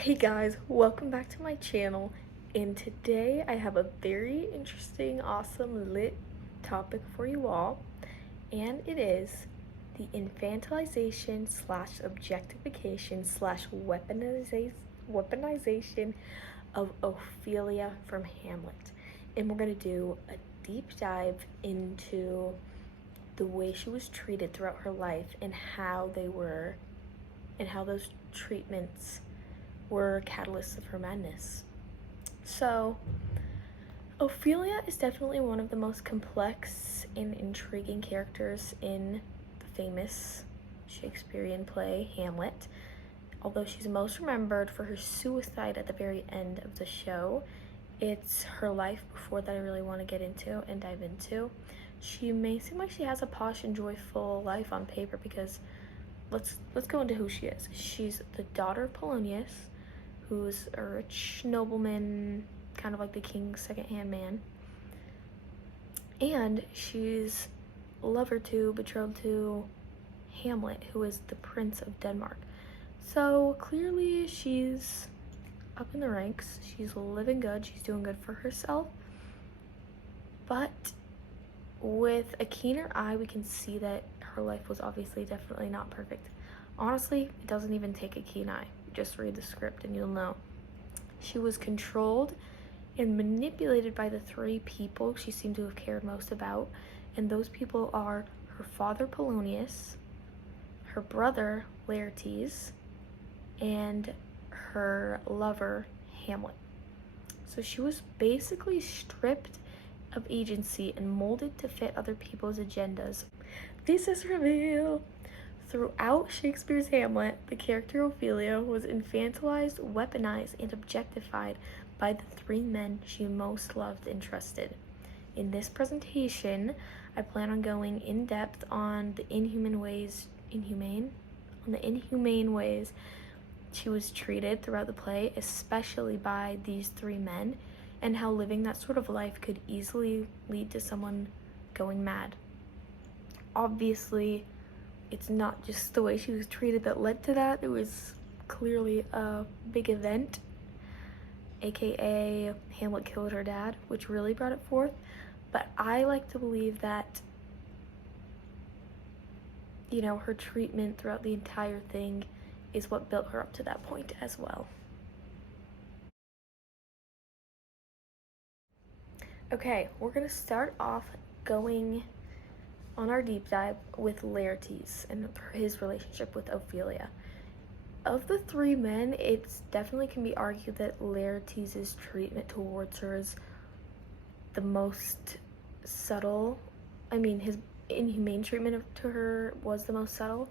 Hey guys, welcome back to my channel, and today I have a very interesting, awesome, lit topic for you all, and it is the infantilization slash objectification slash weaponization of Ophelia from Hamlet. And we're going to do a deep dive into the way she was treated throughout her life and how those treatments were catalysts of her madness. So, Ophelia is definitely one of the most complex and intriguing characters in the famous Shakespearean play Hamlet. Although she's most remembered for her suicide at the very end of the show, it's her life before that I really want to get into and dive into. She may seem like she has a posh and joyful life on paper because let's go into who she is. She's the daughter of Polonius, who's a rich nobleman, kind of like the king's second-hand man. And she's betrothed to Hamlet, who is the Prince of Denmark. So clearly she's up in the ranks, she's living good, she's doing good for herself. But with a keener eye, we can see that her life was obviously definitely not perfect. Honestly, it doesn't even take a keen eye. Just read the script and you'll know. She was controlled and manipulated by the three people she seemed to have cared most about, and those people are her father Polonius, her brother Laertes, and her lover Hamlet. So she was basically stripped of agency and molded to fit other people's agendas. Thesis reveal! Throughout Shakespeare's Hamlet, the character Ophelia was infantilized, weaponized, and objectified by the three men she most loved and trusted. In this presentation, I plan on going in depth on the inhumane ways she was treated throughout the play, especially by these three men, and how living that sort of life could easily lead to someone going mad. Obviously, it's not just the way she was treated that led to that. It was clearly a big event, aka Hamlet killed her dad, which really brought it forth. But I like to believe that, her treatment throughout the entire thing is what built her up to that point as well. Okay, we're gonna start off going on our deep dive with Laertes and his relationship with Ophelia. Of the three men, it definitely can be argued that Laertes' treatment towards her is the most subtle. His inhumane treatment to her was the most subtle.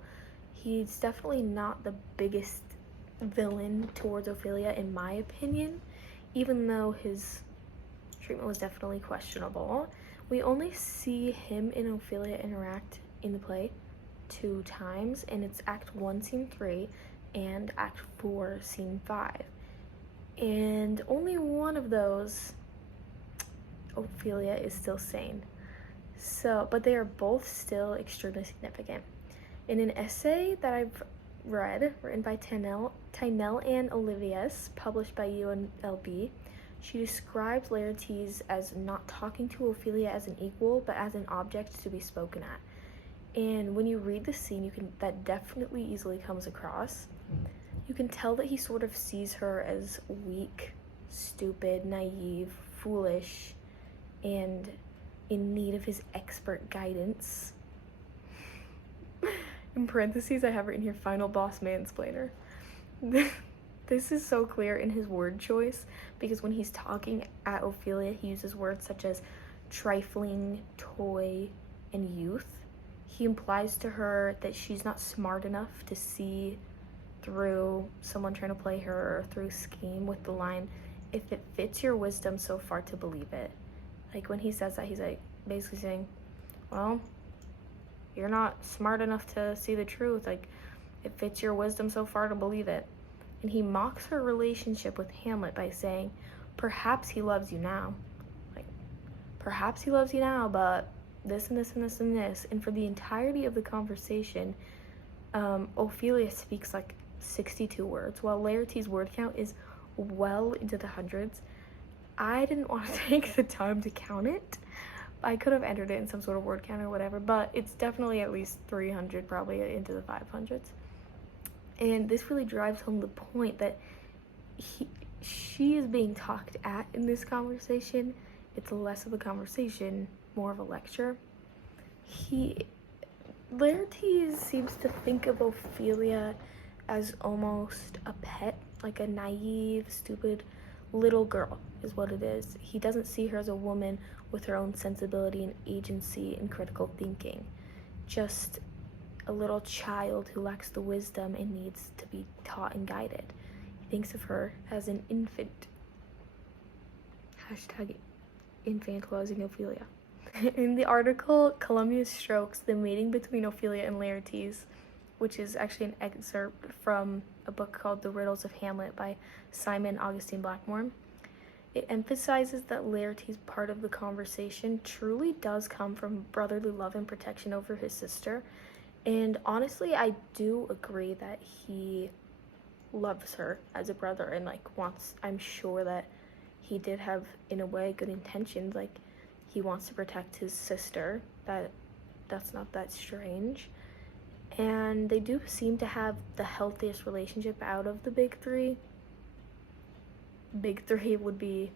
He's definitely not the biggest villain towards Ophelia, in my opinion, even though his treatment was definitely questionable. We only see him and Ophelia interact in the play 2 times, and it's Act 1, Scene 3, and Act 4, Scene 5. And only one of those, Ophelia is still sane. But they are both still extremely significant. In an essay that I've read, written by Tynell and Olivius, published by UNLV, she describes Laertes as not talking to Ophelia as an equal, but as an object to be spoken at. And when you read the scene, that definitely easily comes across. You can tell that he sort of sees her as weak, stupid, naive, foolish, and in need of his expert guidance. In parentheses, I have written here, final boss mansplainer. This is so clear in his word choice, because when he's talking at Ophelia, he uses words such as trifling, toy, and youth. He implies to her that she's not smart enough to see through someone trying to play her or through scheme, with the line, "If it fits your wisdom so far to believe it." Like, when he says that, he's like basically saying, well, you're not smart enough to see the truth. Like, it fits your wisdom so far to believe it. And he mocks her relationship with Hamlet by saying, perhaps he loves you now. Like, perhaps he loves you now, but this and this and this and this. And for the entirety of the conversation, Ophelia speaks like 62 words, while Laertes' word count is well into the hundreds. I didn't want to take the time to count it. I could have entered it in some sort of word count or whatever, but it's definitely at least 300, probably into the 500s. And this really drives home the point that she is being talked at in this conversation. It's less of a conversation, more of a lecture. Laertes seems to think of Ophelia as almost a pet, like a naive, stupid little girl is what it is. He doesn't see her as a woman with her own sensibility and agency and critical thinking. Just a little child who lacks the wisdom and needs to be taught and guided. He thinks of her as an infant. Hashtag infantilizing Ophelia. In the article, Columbia strokes the mating between Ophelia and Laertes, which is actually an excerpt from a book called The Riddles of Hamlet by Simon Augustine Blackmore. It emphasizes that Laertes' part of the conversation truly does come from brotherly love and protection over his sister. And honestly, I do agree that he loves her as a brother and I'm sure that he did have, in a way, good intentions. He wants to protect his sister. That's not that strange. And they do seem to have the healthiest relationship out of the big three. Big three would be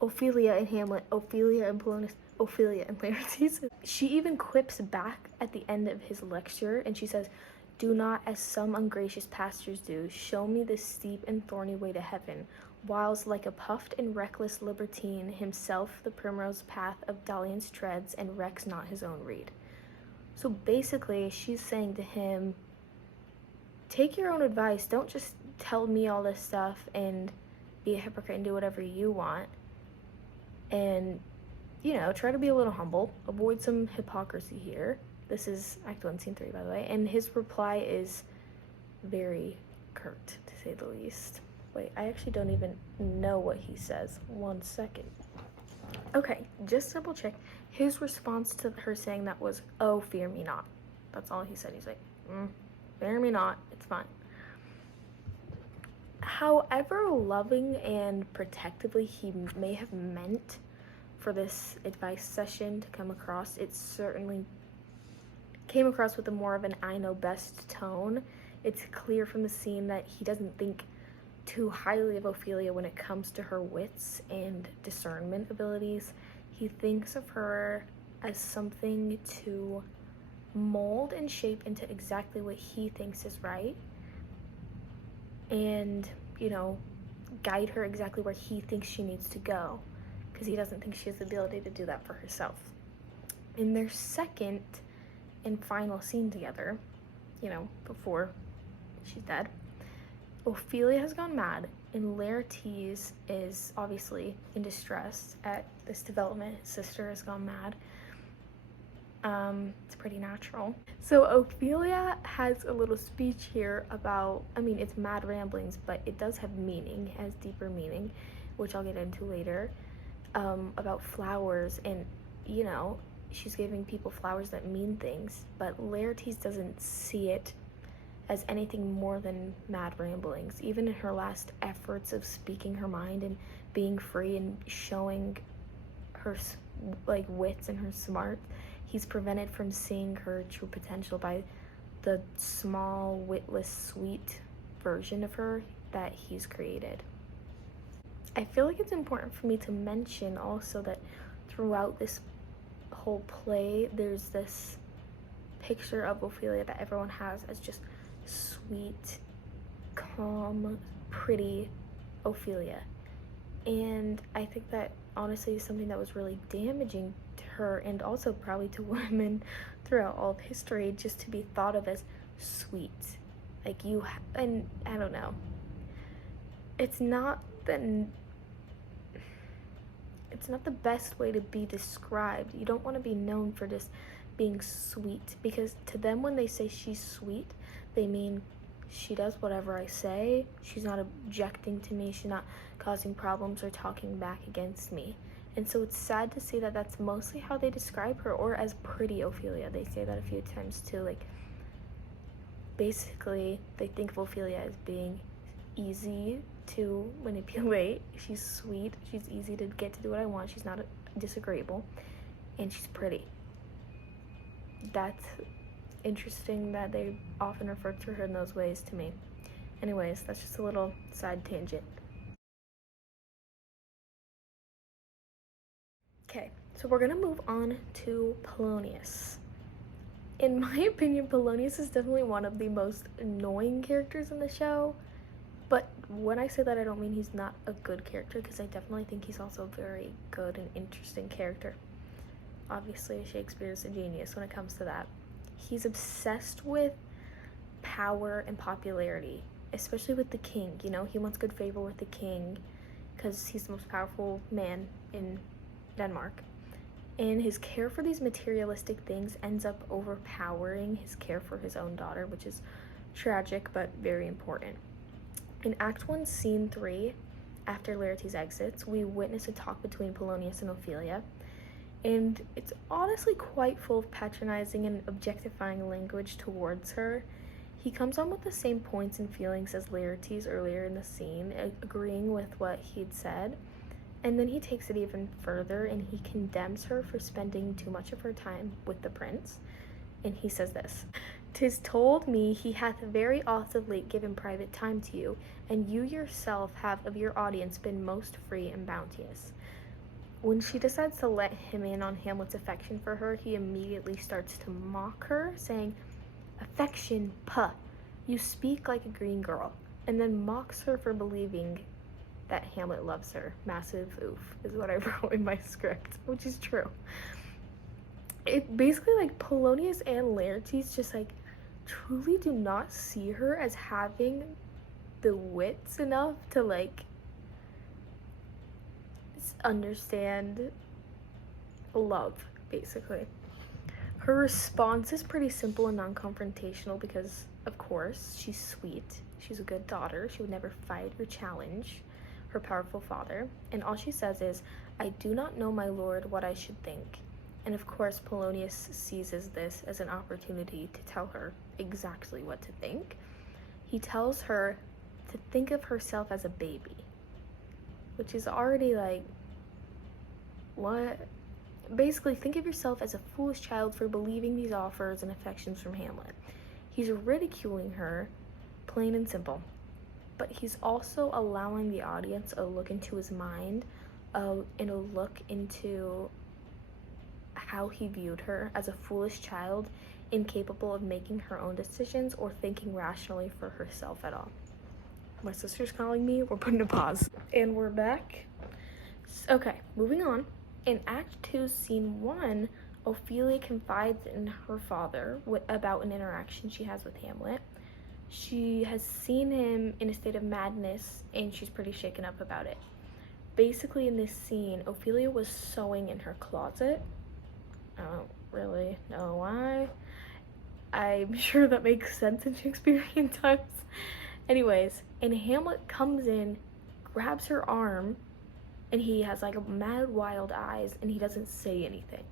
Ophelia and Hamlet, Ophelia and Polonius, Ophelia and Laertes. She even quips back at the end of his lecture, and she says, "Do not, as some ungracious pastors do, show me the steep and thorny way to heaven, whiles like a puffed and reckless libertine himself the primrose path of dalliance treads, and recks not his own reed." So basically, she's saying to him, take your own advice. Don't just tell me all this stuff and be a hypocrite and do whatever you want. And, try to be a little humble. Avoid some hypocrisy here. This is Act 1, Scene 3, by the way. And his reply is very curt, to say the least. Wait, I actually don't even know what he says. 1 second. Okay, just double check. His response to her saying that was, "Oh, fear me not." That's all he said. He's like, fear me not, it's fine. However loving and protectively he may have meant for this advice session to come across, it certainly came across with a more of an I know best tone. It's clear from the scene that he doesn't think too highly of Ophelia when it comes to her wits and discernment abilities. He thinks of her as something to mold and shape into exactly what he thinks is right, and guide her exactly where he thinks she needs to go, because he doesn't think she has the ability to do that for herself. In their second and final scene together, before she's dead, Ophelia has gone mad, and Laertes is obviously in distress at this development. His sister has gone mad. It's pretty natural. So Ophelia has a little speech here about, it's mad ramblings, but it does have meaning, has deeper meaning, which I'll get into later, about flowers. And, she's giving people flowers that mean things, but Laertes doesn't see it as anything more than mad ramblings. Even in her last efforts of speaking her mind and being free and showing her wits and her smarts, he's prevented from seeing her true potential by the small, witless, sweet version of her that he's created. I feel like it's important for me to mention also that throughout this whole play, there's this picture of Ophelia that everyone has as just sweet, calm, pretty Ophelia. And I think that honestly is something that was really damaging to her, and also probably to women throughout all of history, just to be thought of as sweet. And I don't know. It's not the best way to be described. You don't want to be known for just being sweet, because to them, when they say she's sweet, they mean she does whatever I say, she's not objecting to me, she's not causing problems or talking back against me. And so it's sad to see that that's mostly how they describe her, or as pretty Ophelia. They say that a few times too, basically they think of Ophelia as being easy to manipulate. She's sweet, she's easy to get to do what I want, she's not disagreeable, and she's pretty. That's interesting that they often refer to her in those ways to me. Anyways, that's just a little side tangent. Okay, so we're gonna move on to Polonius. In my opinion, Polonius is definitely one of the most annoying characters in the show. But when I say that, I don't mean he's not a good character, because I definitely think he's also a very good and interesting character. Obviously, Shakespeare is a genius when it comes to that. He's obsessed with power and popularity, especially with the king. You know, he wants good favor with the king because he's the most powerful man in Denmark. And his care for these materialistic things ends up overpowering his care for his own daughter, which is tragic but very important. In Act 1, Scene 3, after Laertes exits, we witness a talk between Polonius and Ophelia, and it's honestly quite full of patronizing and objectifying language towards her. He comes on with the same points and feelings as Laertes earlier in the scene, agreeing with what he'd said, and then he takes it even further and he condemns her for spending too much of her time with the prince. And he says this: "'Tis told me he hath very oft of late given private time to you, and you yourself have of your audience been most free and bounteous." When she decides to let him in on Hamlet's affection for her, he immediately starts to mock her, saying, "Affection, puh, you speak like a green girl," and then mocks her for believing that Hamlet loves her. Massive oof is what I wrote in my script, which is true. It basically, like, Polonius and Laertes just, like, truly do not see her as having the wits enough to, like, understand love, basically. Her response is pretty simple and non-confrontational because, of course, she's sweet, she's a good daughter, she would never fight or challenge her powerful father, and all she says is, "I do not know, my lord, what I should think." And of course, Polonius seizes this as an opportunity to tell her exactly what to think. He tells her to think of herself as a baby, which is already like, what? Basically, think of yourself as a foolish child for believing these offers and affections from Hamlet. He's ridiculing her, plain and simple. But he's also allowing the audience a look into his mind, and a look into how he viewed her as a foolish child, incapable of making her own decisions or thinking rationally for herself at all. My sister's calling me. We're putting a pause. And we're back. Okay, moving on. In Act 2, Scene 1, Ophelia confides in her father about an interaction she has with Hamlet. She has seen him in a state of madness, and she's pretty shaken up about it. Basically, in this scene, Ophelia was sewing in her closet. I don't really know why. I'm sure that makes sense in Shakespearean times. Anyways, and Hamlet comes in, grabs her arm, and he has like mad wild eyes, and he doesn't say anything.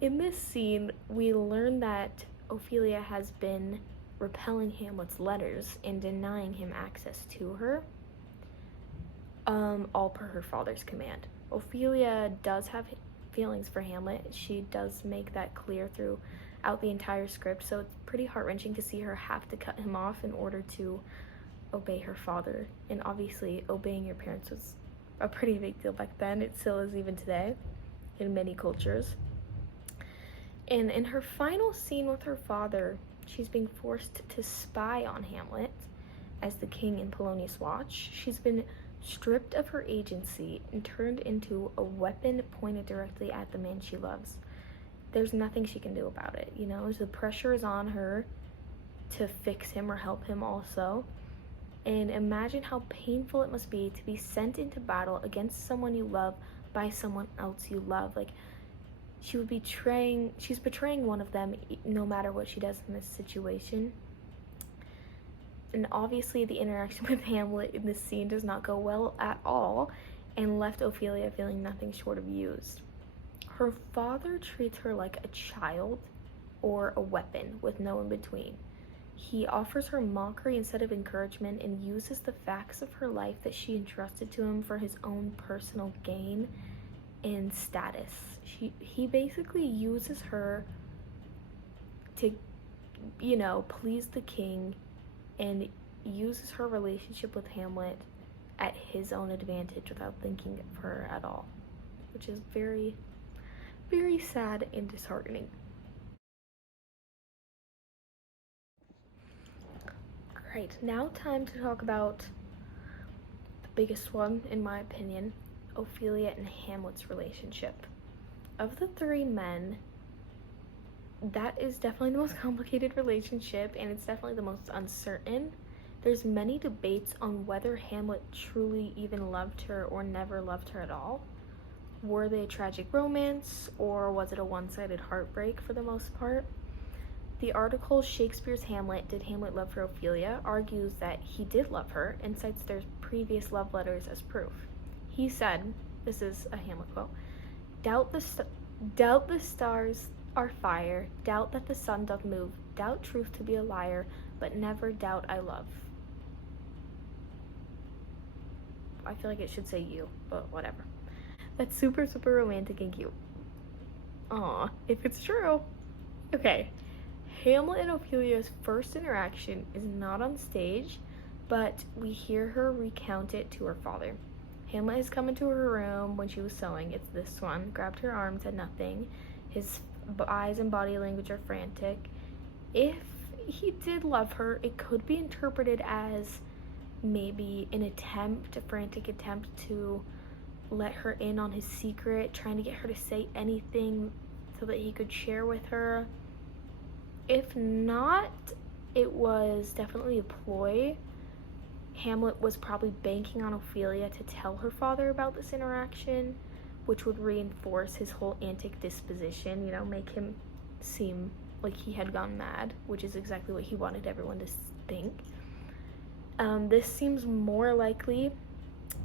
In this scene, we learn that Ophelia has been repelling Hamlet's letters and denying him access to her, all per her father's command. Ophelia does have feelings for Hamlet. She does make that clear throughout the entire script, so it's pretty heart-wrenching to see her have to cut him off in order to obey her father. And obviously, obeying your parents was a pretty big deal back then. It still is even today in many cultures. And in her final scene with her father, she's being forced to spy on Hamlet as the king and Polonius watch. She's been stripped of her agency and turned into a weapon pointed directly at the man she loves. There's nothing she can do about it, you know? The pressure is on her to fix him or help him also. And imagine how painful it must be to be sent into battle against someone you love by someone else you love. Like, she's betraying one of them no matter what she does in this situation. And obviously the interaction with Hamlet in this scene does not go well at all, and left Ophelia feeling nothing short of used. Her father treats her like a child or a weapon with no in between. He offers her mockery instead of encouragement and uses the facts of her life that she entrusted to him for his own personal gain and status. He basically uses her to, please the king, and uses her relationship with Hamlet at his own advantage without thinking of her at all, which is very, very sad and disheartening. Alright, now time to talk about the biggest one, in my opinion, Ophelia and Hamlet's relationship. Of the three men, that is definitely the most complicated relationship, and it's definitely the most uncertain. There's many debates on whether Hamlet truly even loved her or never loved her at all. Were they a tragic romance, or was it a one-sided heartbreak for the most part? The article Shakespeare's Hamlet, Did Hamlet Love for Ophelia? Argues that he did love her and cites their previous love letters as proof. He said, this is a Hamlet quote, doubt the stars are fire, doubt that the sun doth move, doubt truth to be a liar, but never doubt I love. I feel like it should say you, but whatever. That's super, super romantic and cute. Aw, if it's true. Okay, Hamlet and Ophelia's first interaction is not on stage, but we hear her recount it to her father. Hamlet has come into her room when she was sewing, it's this one, grabbed her arm, said nothing. His eyes and body language are frantic. If he did love her, it could be interpreted as maybe a frantic attempt to let her in on his secret, trying to get her to say anything so that he could share with her. If not, it was definitely a ploy. Hamlet was probably banking on Ophelia to tell her father about this interaction, which would reinforce his whole antic disposition, make him seem like he had gone mad, which is exactly what he wanted everyone to think. This seems more likely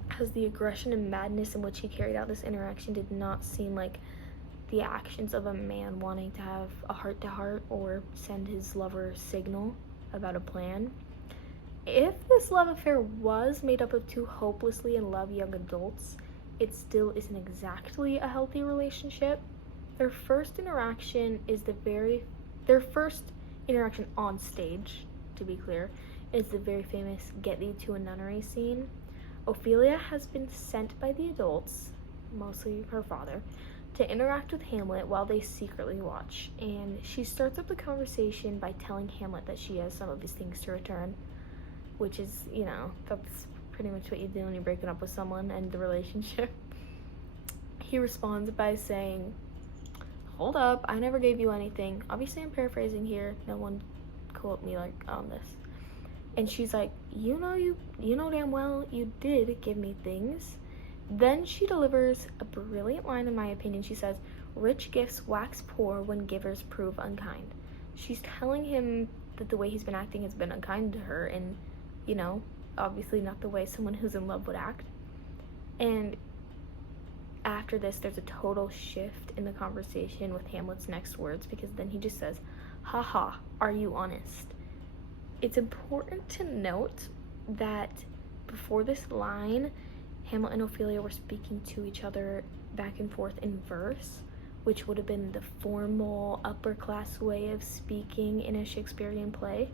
because the aggression and madness in which he carried out this interaction did not seem like the actions of a man wanting to have a heart-to-heart or send his lover a signal about a plan. If this love affair was made up of two hopelessly in love young adults, it still isn't exactly a healthy relationship. Their first interaction on stage, to be clear, is the very famous Get Thee to a Nunnery scene. Ophelia has been sent by the adults, mostly her father, to interact with Hamlet while they secretly watch, and she starts up the conversation by telling Hamlet that she has some of his things to return, which is, that's pretty much what you do when you're breaking up with someone and the relationship. He responds by saying, hold up, I never gave you anything. Obviously I'm paraphrasing here, no one quote me on this. And she's like, you know damn well you did give me things. Then she delivers a brilliant line, in my opinion. She says, rich gifts wax poor when givers prove unkind. She's telling him that the way he's been acting has been unkind to her, and, obviously not the way someone who's in love would act. And after this, there's a total shift in the conversation with Hamlet's next words, because then he just says, haha, are you honest? It's important to note that before this line, Hamlet and Ophelia were speaking to each other back and forth in verse, which would have been the formal upper-class way of speaking in a Shakespearean play.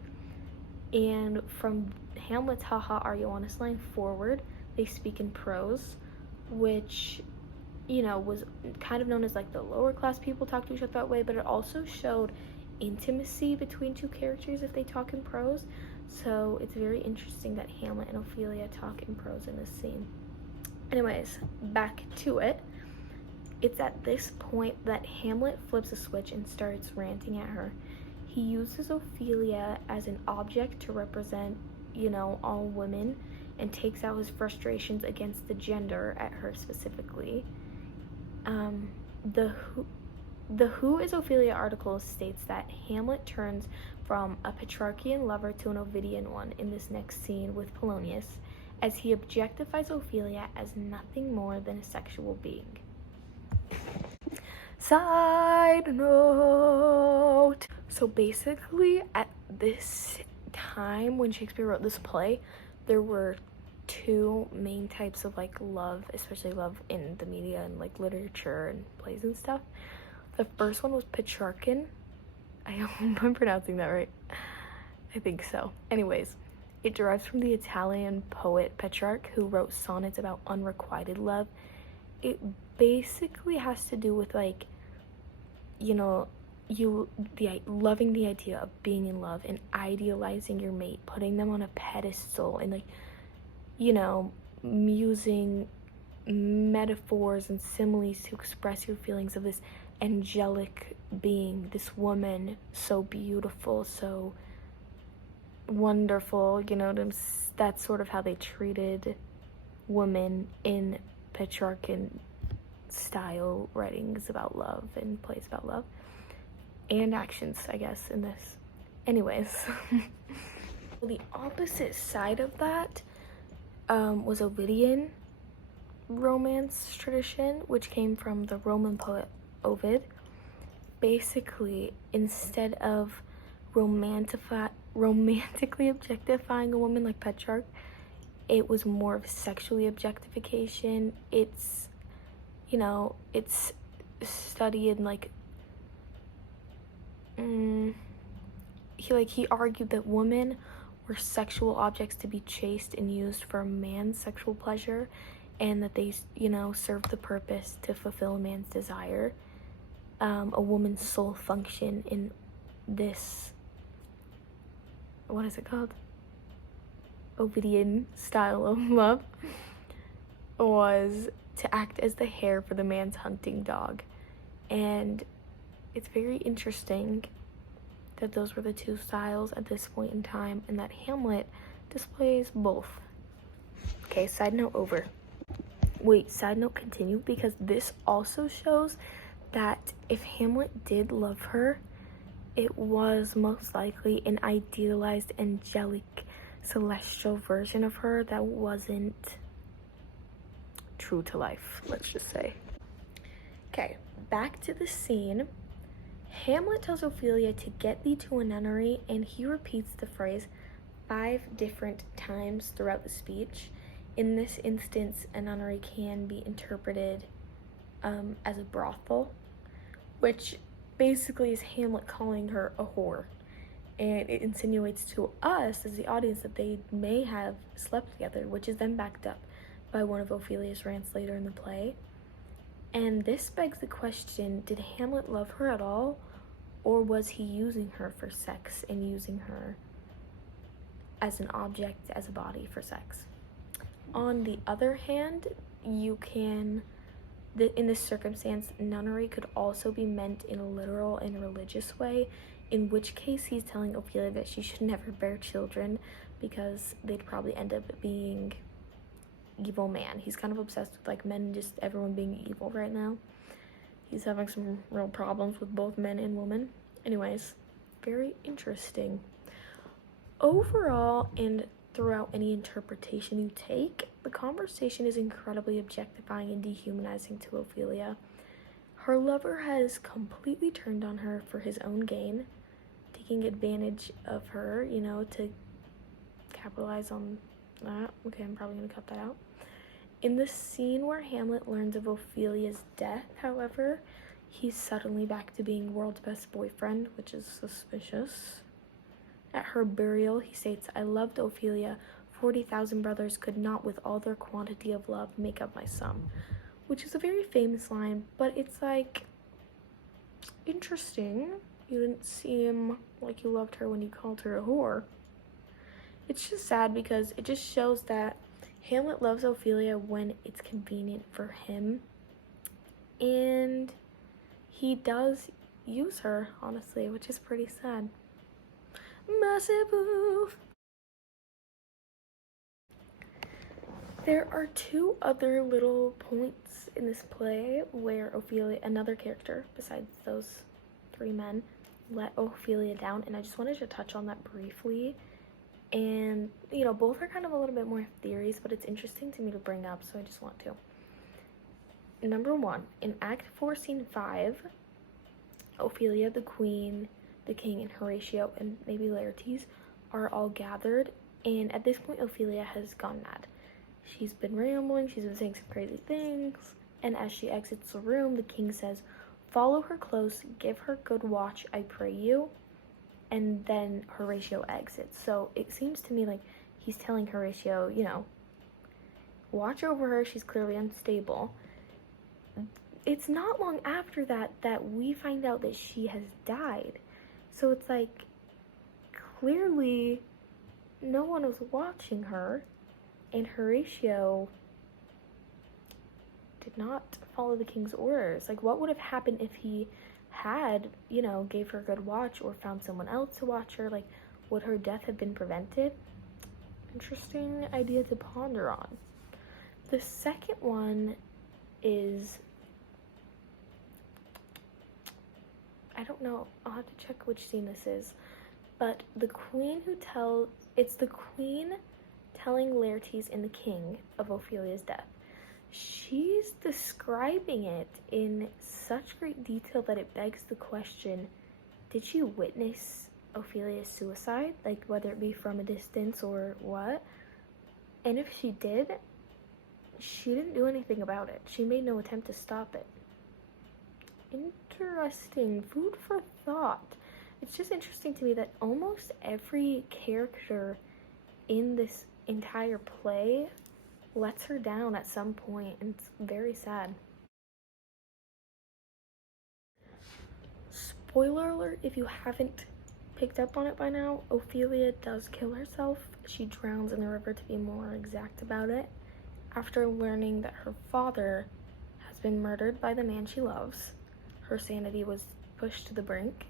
And from Hamlet's haha, are you honest line forward, they speak in prose, which, was kind of known as the lower class people talk to each other that way, but it also showed intimacy between two characters if they talk in prose. So it's very interesting that Hamlet and Ophelia talk in prose in this scene. Anyways, back to it. It's at this point that Hamlet flips a switch and starts ranting at her. He uses Ophelia as an object to represent, all women, and takes out his frustrations against the gender at her specifically. The Who is Ophelia article states that Hamlet turns from a Petrarchian lover to an Ovidian one in this next scene with Polonius, as he objectifies Ophelia as nothing more than a sexual being. Side note. So basically, at this time when Shakespeare wrote this play, there were two main types of like love, especially love in the media and like literature and plays and stuff. The first one was Petrarchan. I hope I'm pronouncing that right. I think so. Anyways, it derives from the Italian poet Petrarch, who wrote sonnets about unrequited love. It basically has to do with like, you know, loving the idea of being in love and idealizing your mate, putting them on a pedestal, and like, you know, using metaphors and similes to express your feelings of this angelic being, this woman so beautiful, so wonderful. You know, that's sort of how they treated women in Petrarchan style writings about love and plays about love and actions, I guess, in this. Anyways, the opposite side of that was Ovidian romance tradition, which came from the Roman poet Ovid. Basically, instead of romantically objectifying a woman like Petrarch, it was more of sexually objectification. It's, you know, it's studied like he argued that women were sexual objects to be chased and used for a man's sexual pleasure, and that they, you know, served the purpose to fulfill a man's desire. A woman's sole function in this, what is it called? Ovidian style of love was to act as the hare for the man's hunting dog. And it's very interesting that those were the two styles at this point in time, and that Hamlet displays both. Okay, side note over. Wait, side note continue, because this also shows that if Hamlet did love her, it was most likely an idealized, angelic, celestial version of her that wasn't true to life, let's just say. Okay, back to the scene. Hamlet tells Ophelia to get thee to a nunnery, and he repeats the phrase 5 different times throughout the speech. In this instance, a nunnery can be interpreted as a brothel, which basically is Hamlet calling her a whore. And it insinuates to us as the audience that they may have slept together, which is then backed up by one of Ophelia's rants later in the play. And this begs the question, did Hamlet love her at all, or was he using her for sex and using her as an object, as a body for sex? On the other hand, you can, in this circumstance, nunnery could also be meant in a literal and religious way, in which case he's telling Ophelia that she should never bear children because they'd probably end up being evil man. He's kind of obsessed with like men, just everyone being evil right now. He's having some real problems with both men and women. Anyways, very interesting. Overall, and throughout any interpretation you take, the conversation is incredibly objectifying and dehumanizing to Ophelia. Her lover has completely turned on her for his own gain, taking advantage of her, you know, to capitalize on that. Okay, I'm probably gonna cut that out. In the scene where Hamlet learns of Ophelia's death, however, he's suddenly back to being world's best boyfriend, which is suspicious. At her burial, he states, "I loved Ophelia. 40,000 brothers could not with all their quantity of love make up my sum," which is a very famous line, but it's like, interesting. You didn't seem like you loved her when you called her a whore. It's just sad because it just shows that Hamlet loves Ophelia when it's convenient for him, and he does use her, honestly, which is pretty sad. Massive move. There are 2 other little points in this play where Ophelia, another character besides those 3 men, let Ophelia down, and I just wanted to touch on that briefly. And, you know, both are kind of a little bit more theories, but it's interesting to me to bring up, so I just want to. Number 1, in Act 4, Scene 5, Ophelia, the Queen, the King, and Horatio, and maybe Laertes, are all gathered, and at this point Ophelia has gone mad. She's been rambling, she's been saying some crazy things, and as she exits the room, the king says, "Follow her close, give her good watch, I pray you," and then Horatio exits. So it seems to me like he's telling Horatio, watch over her, she's clearly unstable. It's not long after that we find out that she has died. So it's like, clearly no one was watching her, and Horatio did not follow the king's orders. Like, what would have happened if he had, gave her a good watch or found someone else to watch her? Like, would her death have been prevented? Interesting idea to ponder on. The second one is, I don't know, I'll have to check which scene this is, but it's the queen telling Laertes and the king of Ophelia's death. She's describing it in such great detail that it begs the question, did she witness Ophelia's suicide? Like, whether it be from a distance or what? And if she did, she didn't do anything about it. She made no attempt to stop it. Interesting. Food for thought. It's just interesting to me that almost every character in this entire play lets her down at some point, and it's very sad. Spoiler alert, if you haven't picked up on it by now, Ophelia does kill herself. She drowns in the river, to be more exact about it, after learning that her father has been murdered by the man she loves. Her sanity was pushed to the brink.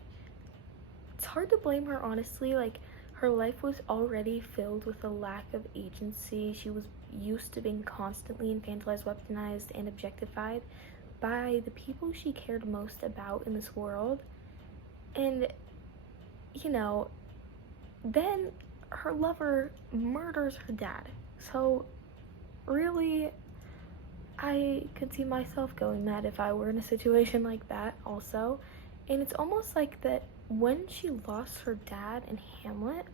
It's hard to blame her, honestly. Like, her life was already filled with a lack of agency. She was used to being constantly infantilized, weaponized, and objectified by the people she cared most about in this world. And, then her lover murders her dad. So, really, I could see myself going mad if I were in a situation like that also. And it's almost like that when she lost her dad in Hamlet,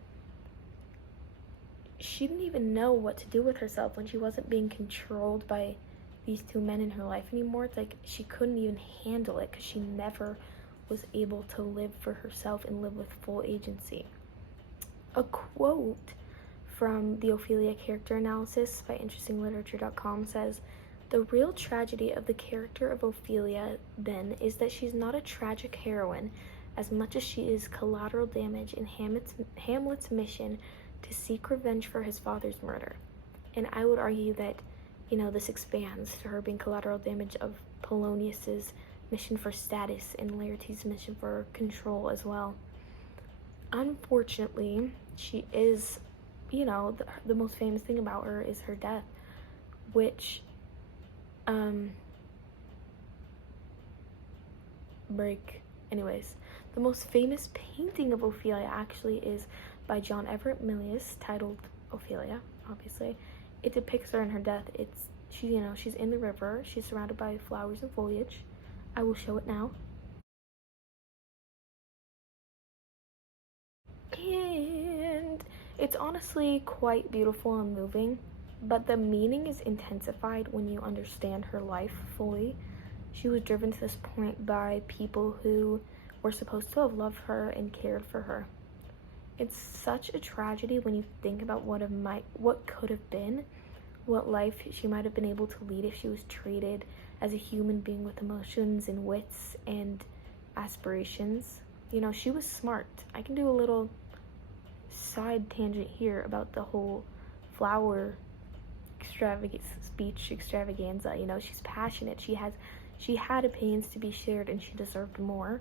she didn't even know what to do with herself when she wasn't being controlled by these two men in her life anymore. It's like she couldn't even handle it because she never was able to live for herself and live with full agency. A quote from the Ophelia character analysis by interestingliterature.com says, "The real tragedy of the character of Ophelia, then, is that she's not a tragic heroine as much as she is collateral damage in Hamlet's mission to seek revenge for his father's murder." And I would argue that, this expands to her being collateral damage of Polonius's mission for status and Laertes' mission for control as well. Unfortunately, she is, the most famous thing about her is her death, which, anyways, the most famous painting of Ophelia actually is by John Everett Milius, titled Ophelia, obviously. It depicts her in her death. She's in the river, she's surrounded by flowers and foliage. I will show it now. And it's honestly quite beautiful and moving, but the meaning is intensified when you understand her life fully. She was driven to this point by people who were supposed to have loved her and cared for her. It's such a tragedy when you think about what could have been, what life she might have been able to lead if she was treated as a human being with emotions and wits and aspirations. She was smart. I can do a little side tangent here about the whole flower speech extravaganza. She's passionate. She had opinions to be shared, and she deserved more.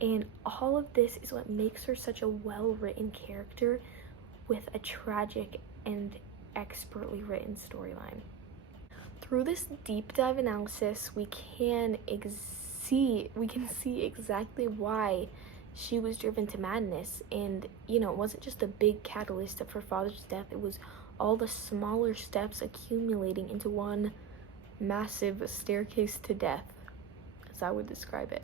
And all of this is what makes her such a well-written character with a tragic and expertly written storyline. Through this deep dive analysis, we can see exactly why she was driven to madness. And, it wasn't just the big catalyst of her father's death. It was all the smaller steps accumulating into one massive staircase to death, as I would describe it.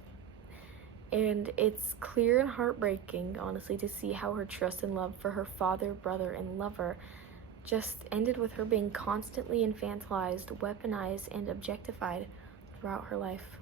And it's clear and heartbreaking, honestly, to see how her trust and love for her father, brother, and lover just ended with her being constantly infantilized, weaponized, and objectified throughout her life.